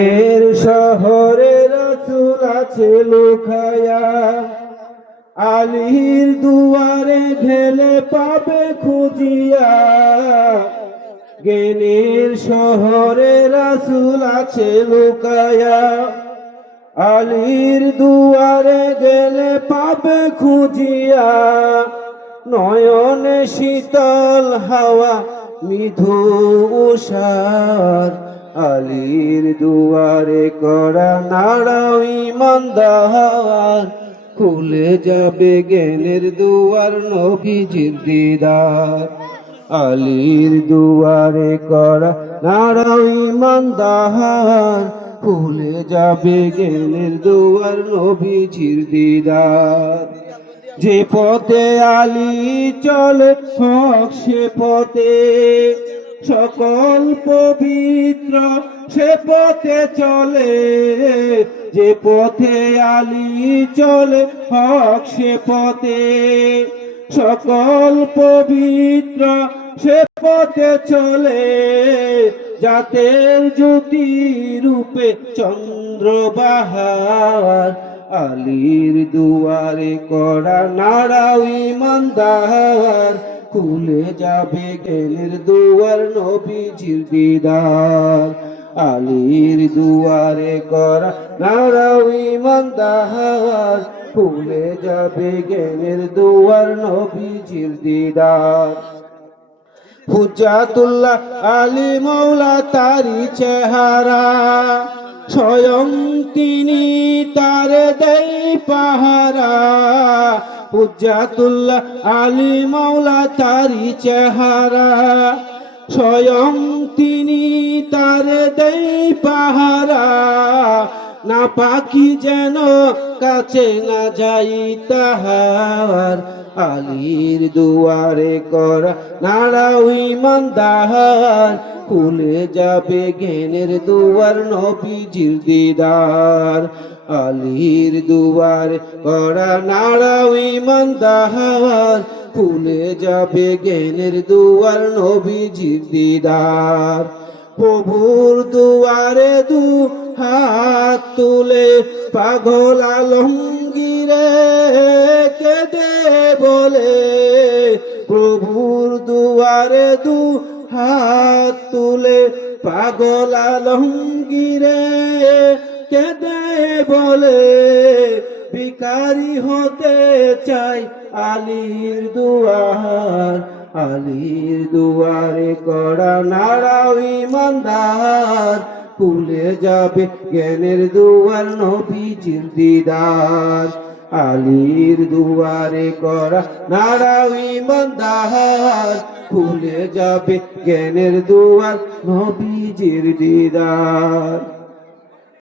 এর শহরে রসুল আছে লুকায়া। আলীর দুয়ারে ঘেলে পাবে খুঁজিয়া। জ্ঞানের শহরে রাসুল আছে লোকায়া। আলীর দুয়ারে গেলে পাবে খুঁজিয়া। নয়নে শীতল হাওয়া মিধু উষার আলীর দুয়ারে করা নাড়াও ইমানদার, খুলে যাবে জ্ঞানের দুয়ার নবীজির দিদার। আলীর দুয়ারে করা নাড়াও ইমানদার, খুলে যাবে জ্ঞানের দুয়ার নবীজির দিদার। যে পথে আলী চলে সে পথে। সকল পবিত্র সে পথে চলে, যে পথে আলী চলে, হক সে পথে। সকল পবিত্র সে পথে চলে, জাতের জ্যোতি রূপে চন্দ্রবাহার আলীর দুয়ারে করা নাড়াও ইমানদার। খুলে যাবে জ্ঞানের দুয়ার নবীজির দিদার। আলীর দুয়ারে করা নাড়াও ইমানদার। খুলে যাবে জ্ঞানের দুয়ার নবীজির দিদার। হুজাতুল্লাহ আলী মৌলা তারি চেহারা, স্বয়ং তিনি তার দেই পাহারা। হুজাতুল্লাহ আলী মৌলা তারি চেহারা। স্বয়ং তিনি তার দেই পাহারা। না পাখি যেন কাছে না যাই তাহার। আলীর দুয়ারে কর নাড়াও ইমানদার। খুলে যাবে জ্ঞানের দুয়ার নবীজির দিদার। আলীর দুয়ারে করা নাড়াও ইমানদার খুলে যাবে জ্ঞানের দুয়ার নবীজির দিদার। প্রভুর দুয়ারে দু হাত তুলে পাগল আলমগীরে কেঁদে বলে, প্রভুর দুয়ারে দু হাত তুলে পাগল আলমগীরে কেঁদে বলে ভিকারি হতে চাই আলীর দুয়ার, আলীর দুয়ারে করা নাড়াও ইমানদার। খুলে যাবে জ্ঞানের দুয়ার নবীজির দিদার। আলীর দুয়ারে করা নাড়াও ইমানদার। খুলে যাবে জ্ঞানের দুয়ার নবীজির দিদার।